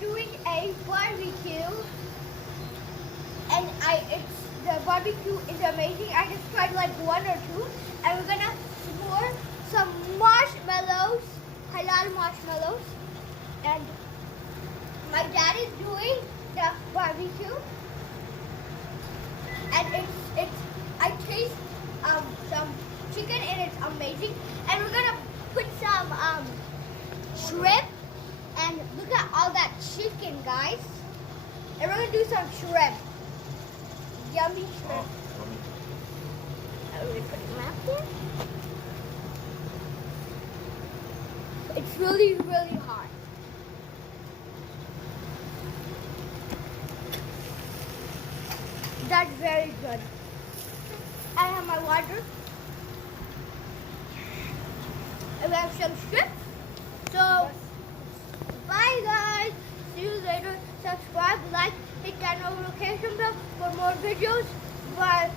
doing a barbecue, and the barbecue is amazing. I just tried like one or two, and we're gonna pour some marshmallows, halal marshmallows, and my dad is doing the barbecue, and it's I taste some chicken and it's amazing, and we're gonna put some shrimp, and look at all that chicken, guys, and we're gonna do some shrimp, yummy shrimp. Are we putting them out there? It's really, really hot. That's very good. I have my water. And we have some shrimp. So, bye guys. See you later. Subscribe, like, hit that notification bell for more videos. Bye.